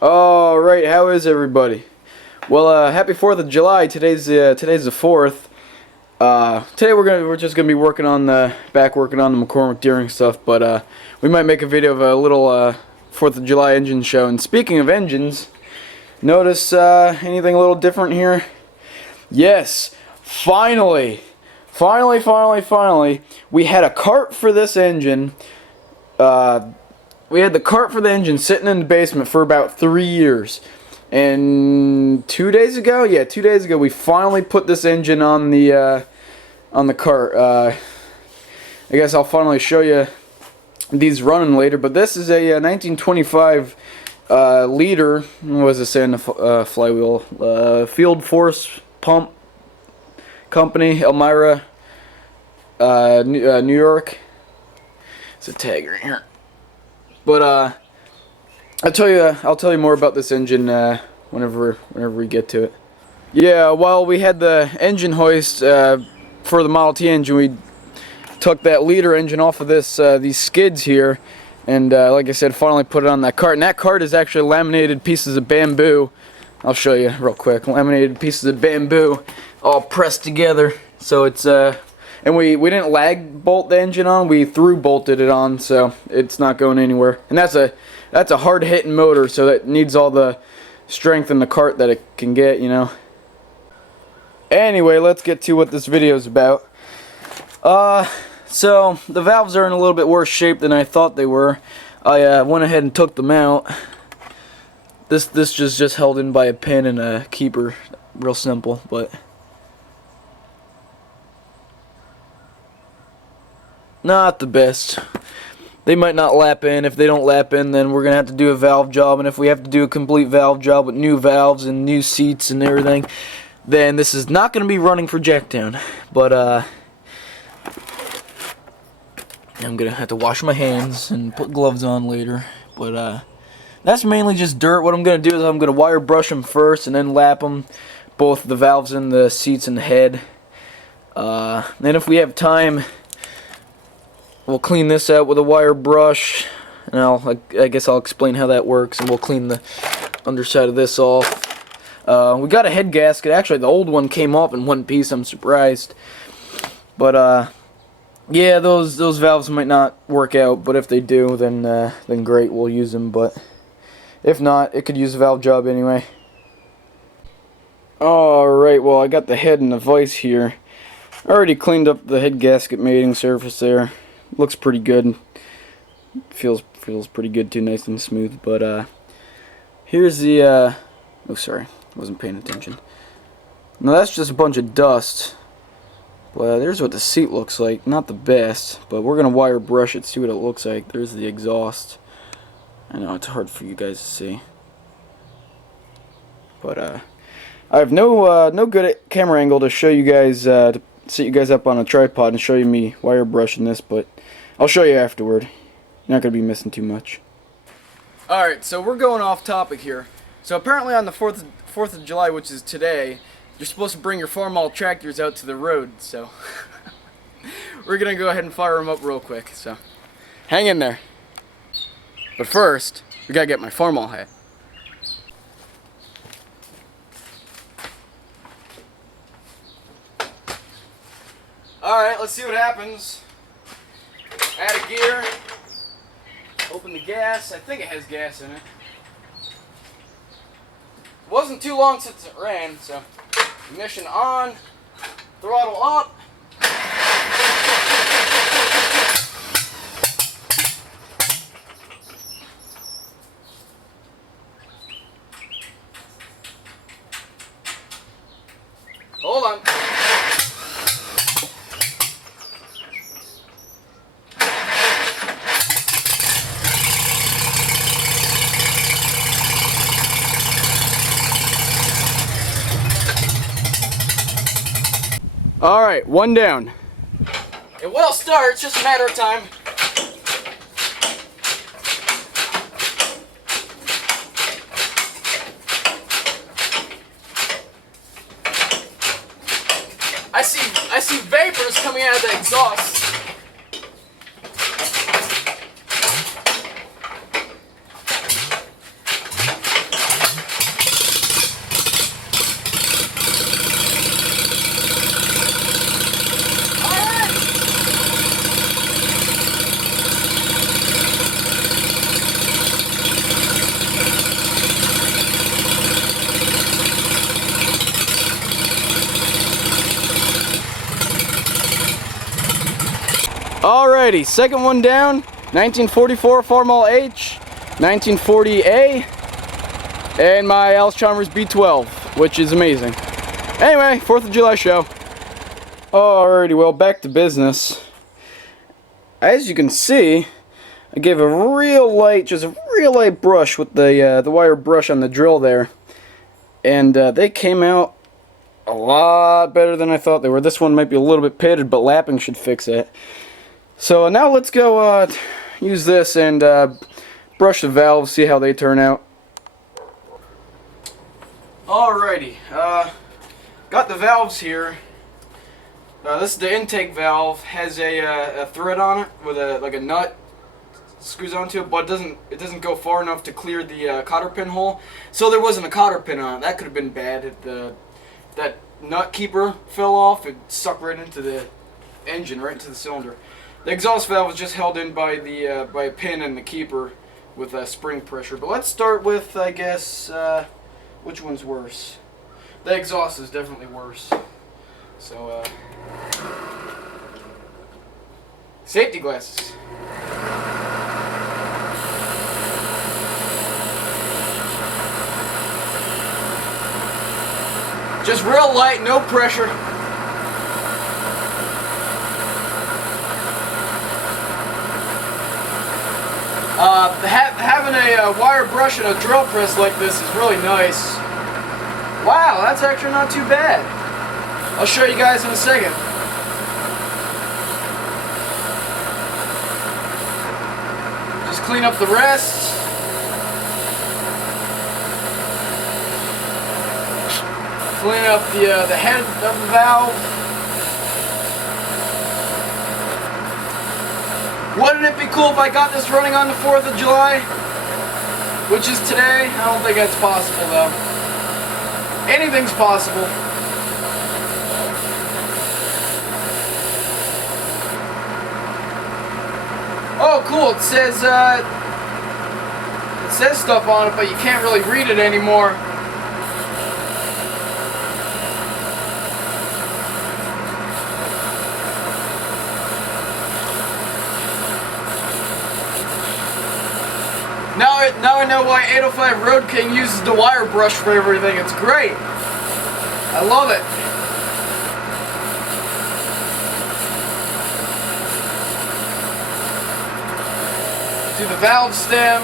All right, how is everybody? Well, happy 4th of July. Today's the 4th. Today we're just gonna be working on the McCormick Deering stuff, but we might make a video of a little 4th of July engine show. And speaking of engines, notice anything a little different here? Yes, finally, we had a cart for this engine. We had the cart for the engine sitting in the basement for about 3 years. And 2 days ago, we finally put this engine on the cart. I guess I'll finally show you these running later. But this is a 1925 liter. What was it saying? The flywheel. Field Force Pump Company, Elmira, New York. It's a tag right here. But I'll tell you more about this engine whenever we get to it. Yeah, while we had the engine hoist for the Model T engine, we took that liter engine off of these skids here, and like I said, finally put it on that cart. And that cart is actually laminated pieces of bamboo. I'll show you real quick. Laminated pieces of bamboo, all pressed together. So it's and we didn't lag bolt the engine on. We through bolted it on, so it's not going anywhere. And that's a hard hitting motor, so that needs all the strength in the cart that it can get, you know. Anyway, let's get to what this video is about. So the valves are in a little bit worse shape than I thought they were. I went ahead and took them out. This is just held in by a pin and a keeper. Real simple, but not the best. They might not lap in. If they don't lap in, then we're going to have to do a valve job. And if we have to do a complete valve job with new valves and new seats and everything, then this is not going to be running for Jacktown. But I'm going to have to wash my hands and put gloves on later. But that's mainly just dirt. What I'm going to do is I'm going to wire brush them first and then lap them, both the valves and the seats and the head. Then if we have time, we'll clean this out with a wire brush, and I guess I'll explain how that works, and we'll clean the underside of this off. We got a head gasket. Actually, the old one came off in one piece. I'm surprised. But yeah, those valves might not work out, but if they do, then great, we'll use them. But if not, it could use a valve job anyway. Alright, well, I got the head and the vise here. I already cleaned up the head gasket mating surface there. Looks pretty good. Feels pretty good too, nice and smooth. But here's the oh, sorry, wasn't paying attention. Now that's just a bunch of dust. But there's what the seat looks like. Not the best, but we're gonna wire brush it, see what it looks like. There's the exhaust. I know it's hard for you guys to see, but I have no good camera angle to show you guys to set you guys up on a tripod and show you me wire brushing this, but I'll show you afterward. You're not going to be missing too much. Alright, so we're going off topic here. So apparently on the 4th of July, which is today, you're supposed to bring your farmall tractors out to the road, so we're going to go ahead and fire them up real quick, so hang in there. But first, we got to get my farmall hat. Alright, let's see what happens. Add a gear. Open the gas. I think it has gas in it. It wasn't too long since it ran, so ignition on, throttle up. Hold on. Alright, one down. It will start, it's just a matter of time. I see vapors coming out of the exhaust. Alrighty, second one down. 1944 Farmall H, 1940A, and my Allis-Chalmers B12, which is amazing. Anyway, 4th of July show. Alrighty, well, back to business. As you can see, I gave a real light brush with the wire brush on the drill there, and they came out a lot better than I thought they were. This one might be a little bit pitted, but lapping should fix it. So now let's go use this and brush the valves, see how they turn out. Alrighty, got the valves here. This is the intake valve. Has a thread on it with a nut screws onto it, but it doesn't go far enough to clear the cotter pin hole. So there wasn't a cotter pin on it. That could have been bad if that nut keeper fell off. It sucked right into the engine, right into the cylinder. The exhaust valve was just held in by a pin and the keeper with spring pressure. But let's start with, I guess, which one's worse? The exhaust is definitely worse. So, safety glasses. Just real light, no pressure. Having a wire brush and a drill press like this is really nice. Wow, that's actually not too bad. I'll show you guys in a second. Just clean up the rest. Clean up the head of the valve. Wouldn't it be cool if I got this running on the 4th of July? Which is today? I don't think that's possible though. Anything's possible. Oh cool, it says stuff on it, but you can't really read it anymore. Now I know why 805 Road King uses the wire brush for everything. It's great. I love it. Do the valve stem.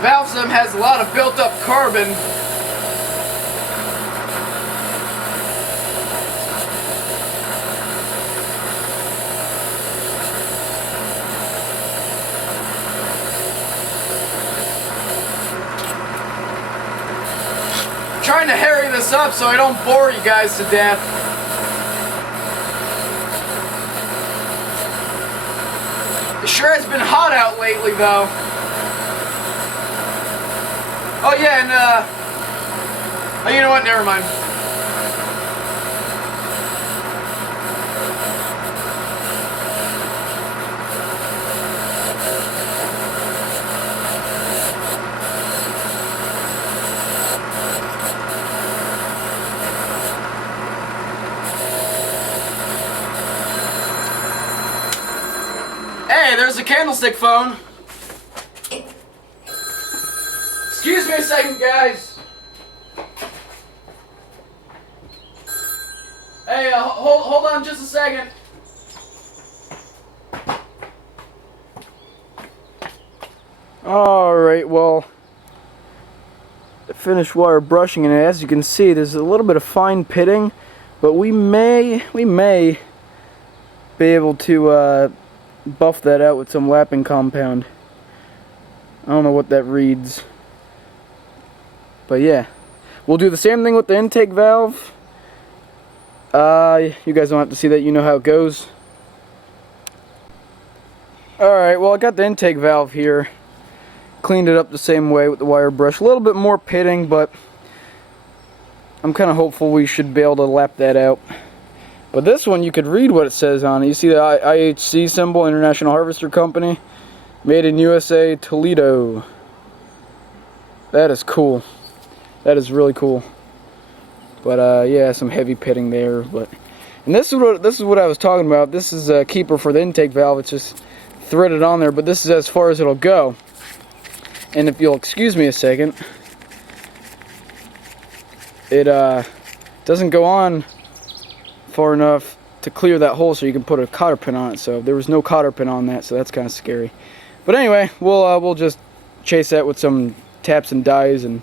Valve stem has a lot of built up carbon. I'm trying to hurry this up so I don't bore you guys to death. It sure has been hot out lately though. Oh yeah, and oh, you know what? Never mind. Hey, there's a candlestick phone. Excuse me a second, guys. Hey, hold on just a second. Alright, well, I finished wire brushing, and as you can see, there's a little bit of fine pitting, but we may be able to buff that out with some lapping compound. I don't know what that reads. But yeah, we'll do the same thing with the intake valve. You guys don't have to see that, you know how it goes. Alright, well I got the intake valve here. Cleaned it up the same way with the wire brush. A little bit more pitting, but I'm kind of hopeful we should be able to lap that out. But this one, you could read what it says on it. You see the IHC symbol, International Harvester Company, made in USA, Toledo. That is cool. That is really cool. But yeah, some heavy pitting there. And this is what I was talking about. This is a keeper for the intake valve. It's just threaded on there, but this is as far as it'll go. And if you'll excuse me a second, it doesn't go on far enough to clear that hole so you can put a cotter pin on it. So there was no cotter pin on that, so that's kind of scary. But anyway, we'll just chase that with some taps and dies and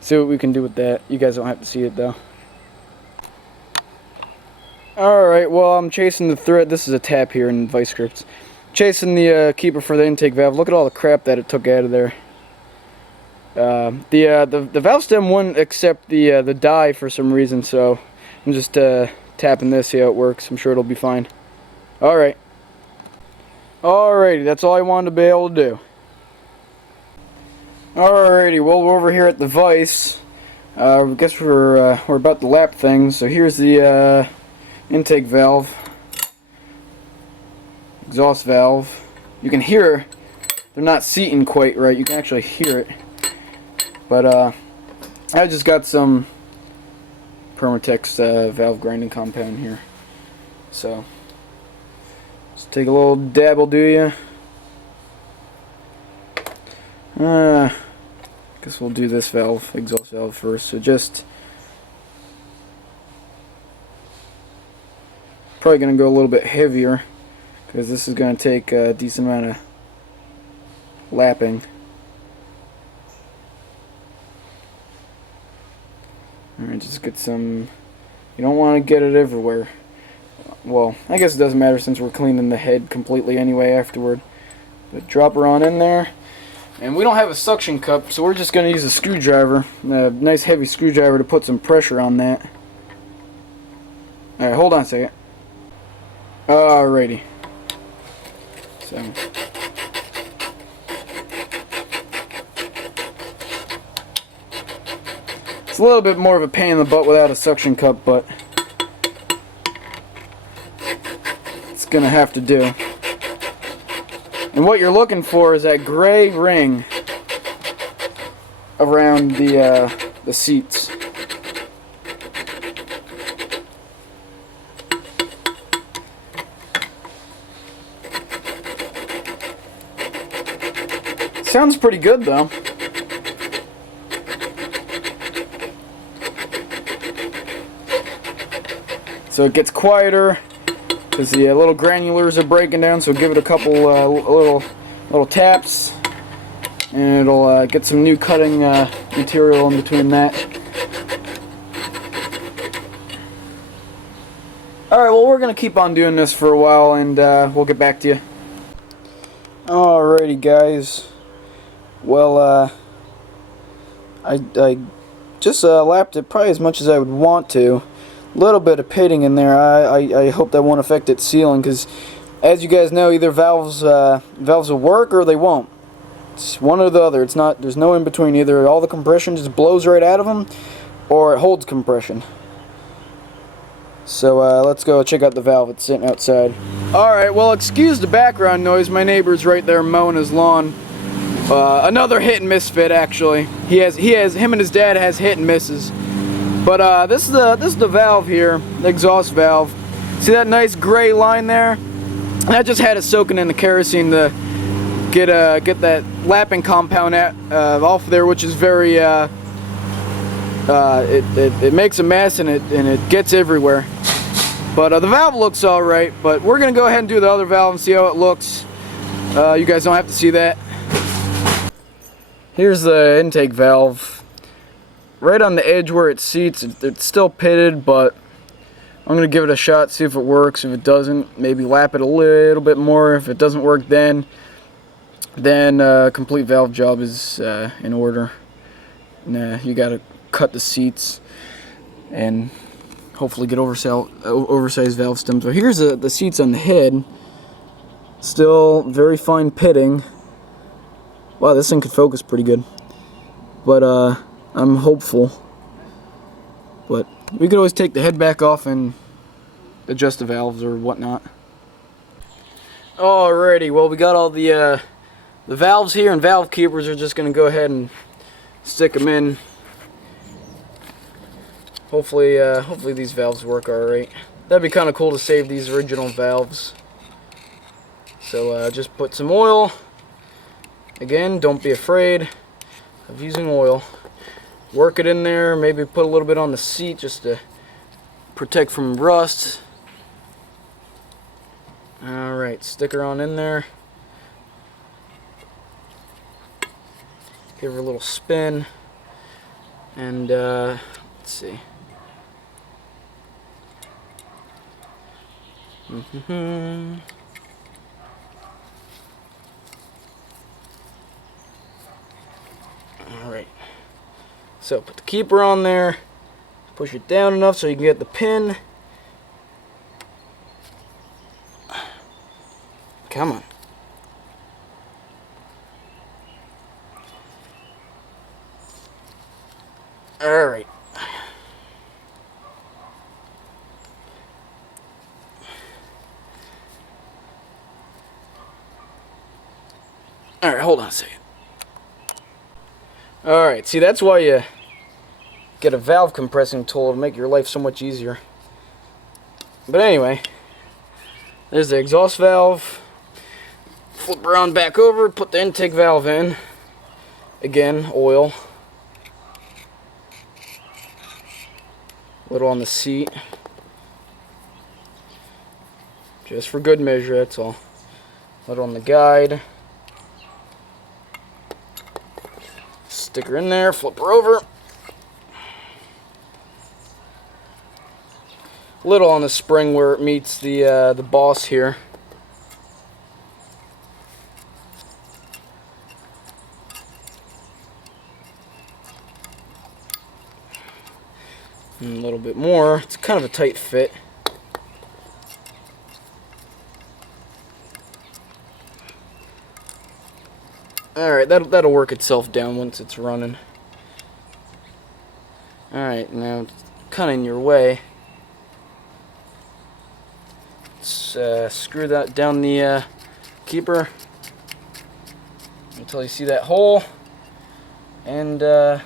see what we can do with that. You guys don't have to see it though. Alright, well, I'm chasing the thread. This is a tap here in Vice Grips. Chasing the keeper for the intake valve. Look at all the crap that it took out of there. The valve stem wouldn't accept the die for some reason, so I'm just tapping this, see how it works. I'm sure it'll be fine. Alright. Alrighty, that's all I wanted to be able to do. Alrighty, well, we're over here at the vise. I guess we're about to lap things. So here's the intake valve, exhaust valve. You can hear they're not seating quite right. You can actually hear it. But I just got some Permatex valve grinding compound here. So let's take a little dabble, do ya? Guess we'll do this valve, exhaust valve first. So just probably gonna go a little bit heavier because this is gonna take a decent amount of lapping. Alright, just get some. You don't want to get it everywhere. Well, I guess it doesn't matter since we're cleaning the head completely anyway afterward. But drop her on in there. And we don't have a suction cup, so we're just going to use a screwdriver. A nice heavy screwdriver to put some pressure on that. Alright, hold on a second. Alrighty. So. It's a little bit more of a pain in the butt without a suction cup, but it's gonna have to do. And what you're looking for is that gray ring around the seats. Sounds pretty good though. So it gets quieter because the little granulars are breaking down. So give it a couple little taps, and it'll get some new cutting material in between that. All right, well, we're gonna keep on doing this for a while, and we'll get back to you. Alrighty, guys. Well, I just lapped it probably as much as I would want to. Little bit of pitting in there. I hope that won't affect its sealing, because as you guys know, either valves will work or they won't. It's one or the other. It's not. There's no in between. Either all the compression just blows right out of them, or it holds compression. So let's go check out the valve. It's sitting outside. All right. Well, excuse the background noise. My neighbor's right there mowing his lawn. Another hit and miss fit, actually. Him and his dad has hit and misses. But this is the valve here, the exhaust valve. See that nice gray line there? I just had it soaking in the kerosene to get that lapping compound off there, which is very it makes a mess and it gets everywhere. But the valve looks all right. But we're gonna go ahead and do the other valve and see how it looks. You guys don't have to see that. Here's the intake valve. Right on the edge where it seats, it's still pitted, but I'm going to give it a shot, see if it works. If it doesn't, maybe lap it a little bit more. If it doesn't work, then complete valve job is in order. You got to cut the seats and hopefully get oversized valve stems. So here's the seats on the head. Still very fine pitting. Wow, this thing could focus pretty good. But I'm hopeful. But we could always take the head back off and adjust the valves or whatnot. Alrighty, well, we got all the valves here, and valve keepers are just going to go ahead and stick them in. Hopefully these valves work alright. That'd be kind of cool to save these original valves. So just put some oil. Again, don't be afraid of using oil. Work it in there, maybe put a little bit on the seat just to protect from rust. Alright, stick her on in there. Give her a little spin. And let's see. Alright. So put the keeper on there. Push it down enough so you can get the pin. Come on. Alright. Alright, hold on a second. Alright, see, that's why you get a valve compressing tool to make your life so much easier. But anyway, there's the exhaust valve. Flip around back over, put the intake valve in. Again, oil. A little on the seat. Just for good measure, that's all. A little on the guide. Stick her in there, flip her over. A little on the spring where it meets the boss here. And a little bit more. It's kind of a tight fit. Alright, that'll work itself down once it's running. Alright, now it's kind of in your way. Let's screw that down the keeper until you see that hole. And I'm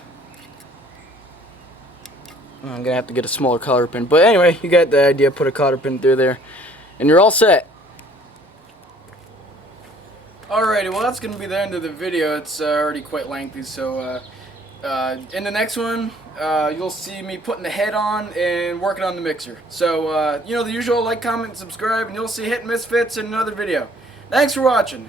gonna have to get a smaller cotter pin, but anyway, you got the idea. Put a cotter pin through there and you're all set. Alrighty, well, that's gonna be the end of the video. It's already quite lengthy, so in the next one you'll see me putting the head on and working on the mixer. So you know the usual: like, comment, and subscribe, and you'll see Hit and Misfits in another video. Thanks for watching.